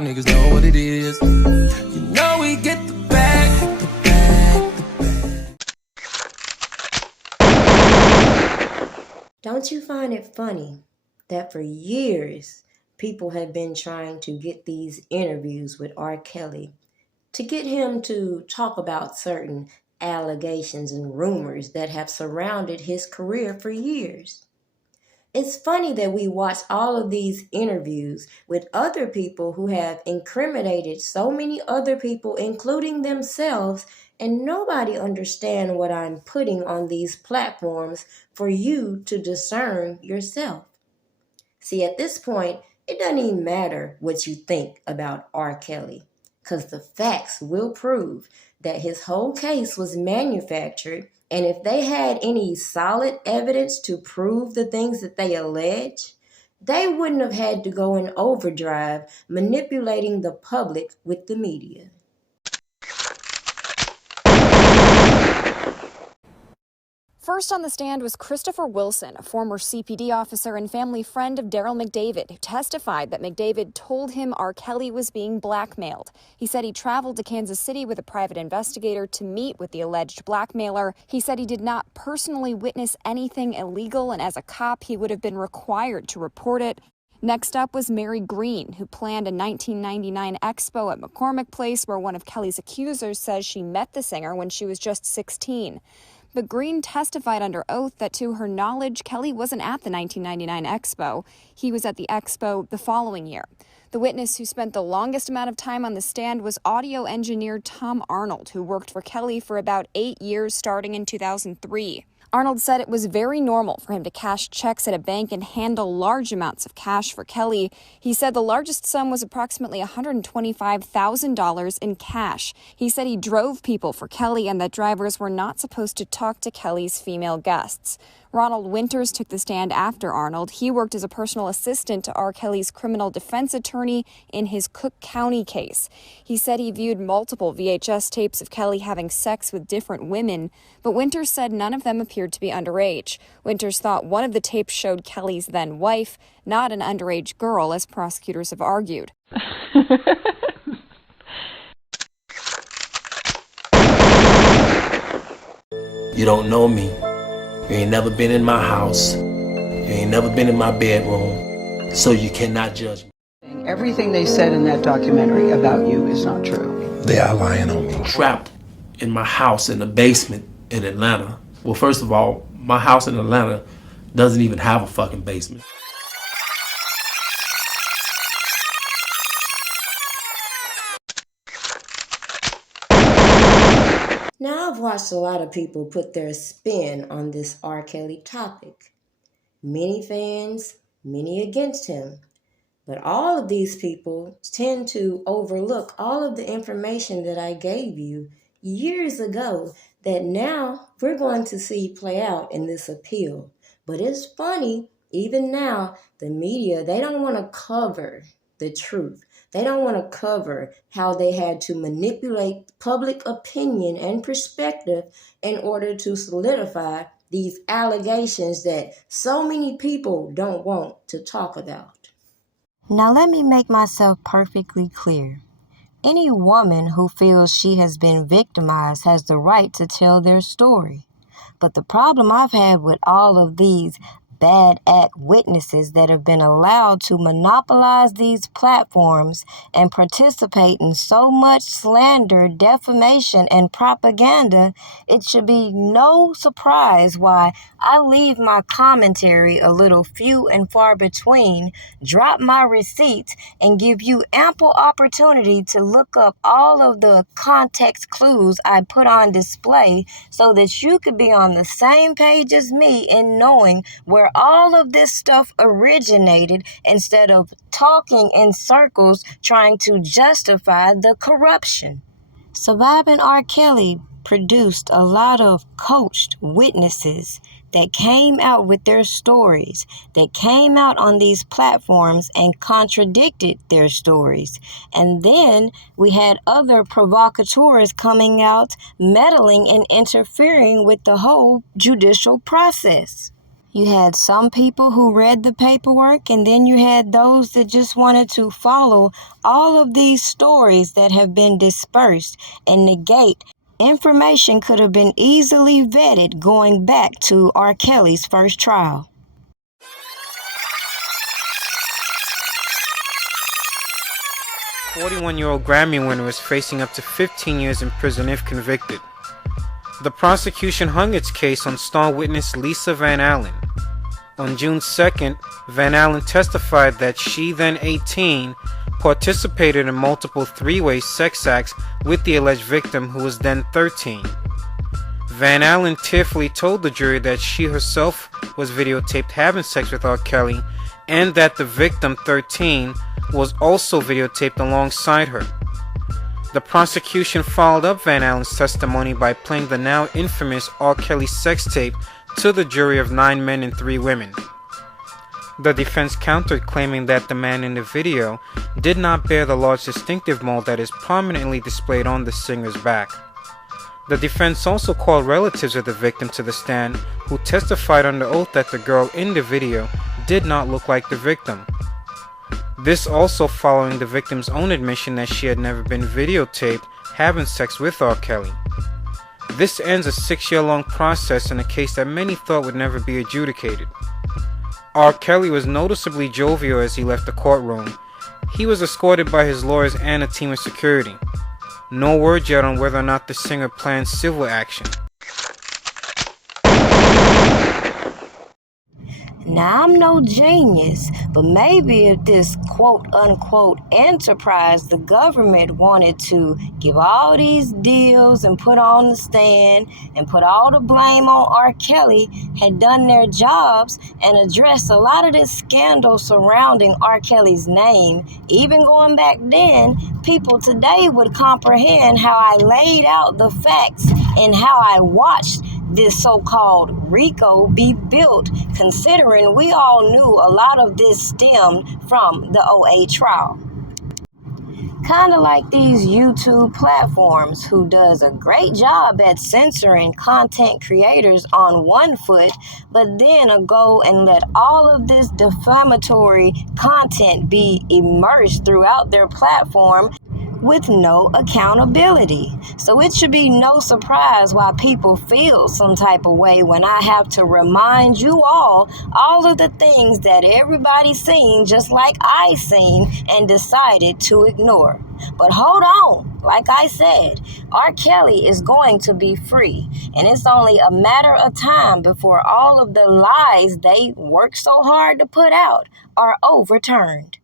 y'all niggas know what it is. You know we get the bag, the bag, the bag. Don't you find it funny that for years people have been trying to get these interviews with R. Kelly to get him to talk about certain allegations and rumors that have surrounded his career for years? It's funny that we watch all of these interviews with other people who have incriminated so many other people, including themselves, and nobody understands what I'm putting on these platforms for you to discern yourself. See, at this point, it doesn't even matter what you think about R. Kelly, because the facts will prove that his whole case was manufactured. And if they had any solid evidence to prove the things that they allege, they wouldn't have had to go in overdrive manipulating the public with the media. First on the stand was Christopher Wilson, a former CPD officer and family friend of Daryl McDavid, who testified that McDavid told him R. Kelly was being blackmailed. He said he traveled to Kansas City with a private investigator to meet with the alleged blackmailer. He said he did not personally witness anything illegal, and as a cop, he would have been required to report it. Next up was Mary Green, who planned a 1999 expo at McCormick Place, where one of Kelly's accusers says she met the singer when she was just 16. But Green testified under oath that to her knowledge, Kelly wasn't at the 1999 expo. He was at the expo the following year. The witness who spent the longest amount of time on the stand was audio engineer Tom Arnold, who worked for Kelly for about 8 years starting in 2003. Arnold said it was very normal for him to cash checks at a bank and handle large amounts of cash for Kelly. He said the largest sum was approximately $125,000 in cash. He said he drove people for Kelly and that drivers were not supposed to talk to Kelly's female guests. Ronald Winters took the stand after Arnold. He worked as a personal assistant to R. Kelly's criminal defense attorney in his Cook County case. He said he viewed multiple VHS tapes of Kelly having sex with different women, but Winters said none of them appeared to be underage. Winters thought one of the tapes showed Kelly's then wife, not an underage girl, as prosecutors have argued. You don't know me. You ain't never been in my house. You ain't never been in my bedroom. So you cannot judge me. Everything they said in that documentary about you is not true. They are lying on me. Trapped in my house in the basement in Atlanta. Well, first of all, my house in Atlanta doesn't even have a fucking basement. Now, I've watched a lot of people put their spin on this R. Kelly topic. Many fans, many against him. But all of these people tend to overlook all of the information that I gave you years ago that now we're going to see play out in this appeal. But it's funny, even now, the media, they don't want to cover the truth. They don't want to cover how they had to manipulate public opinion and perspective in order to solidify these allegations that so many people don't want to talk about. Now let me make myself perfectly clear. Any woman who feels she has been victimized has the right to tell their story. But the problem I've had with all of these bad act witnesses that have been allowed to monopolize these platforms and participate in so much slander, defamation, and propaganda, it should be no surprise why I leave my commentary a little few and far between, drop my receipts, and give you ample opportunity to look up all of the context clues I put on display so that you could be on the same page as me in knowing where all of this stuff originated instead of talking in circles trying to justify the corruption. Surviving R. Kelly produced a lot of coached witnesses that came out with their stories, that came out on these platforms and contradicted their stories. And then we had other provocateurs coming out, meddling and interfering with the whole judicial process. You had some people who read the paperwork, and then you had those that just wanted to follow all of these stories that have been dispersed and negate. Information could have been easily vetted going back to R. Kelly's first trial. 41-year-old Grammy winner is facing up to 15 years in prison if convicted. The prosecution hung its case on star witness Lisa Van Allen. On June 2nd, Van Allen testified that she, then 18, participated in multiple three-way sex acts with the alleged victim, who was then 13. Van Allen tearfully told the jury that she herself was videotaped having sex with R. Kelly and that the victim, 13, was also videotaped alongside her. The prosecution followed up Van Allen's testimony by playing the now infamous R. Kelly sex tape to the jury of 9 men and 3 women. The defense countered, claiming that the man in the video did not bear the large distinctive mold that is prominently displayed on the singer's back. The defense also called relatives of the victim to the stand, who testified under oath that the girl in the video did not look like the victim. This also following the victim's own admission that she had never been videotaped having sex with R. Kelly. This ends a 6-year-long process in a case that many thought would never be adjudicated. R. Kelly was noticeably jovial as he left the courtroom. He was escorted by his lawyers and a team of security. No word yet on whether or not the singer plans civil action. Now, I'm no genius, but maybe if this quote-unquote enterprise the government wanted to give all these deals and put on the stand and put all the blame on R. Kelly had done their jobs and addressed a lot of this scandal surrounding R. Kelly's name, even going back then, people today would comprehend how I laid out the facts and how I watched this so-called RICO be built, considering we all knew a lot of this stemmed from the OA trial. Kind of like these YouTube platforms who does a great job at censoring content creators on one foot, but then go and let all of this defamatory content be immersed throughout their platform with no accountability. So it should be no surprise why people feel some type of way when I have to remind you all of the things that everybody's seen just like I seen and decided to ignore. But hold on, like I said, R. Kelly is going to be free, and it's only a matter of time before all of the lies they work so hard to put out are overturned.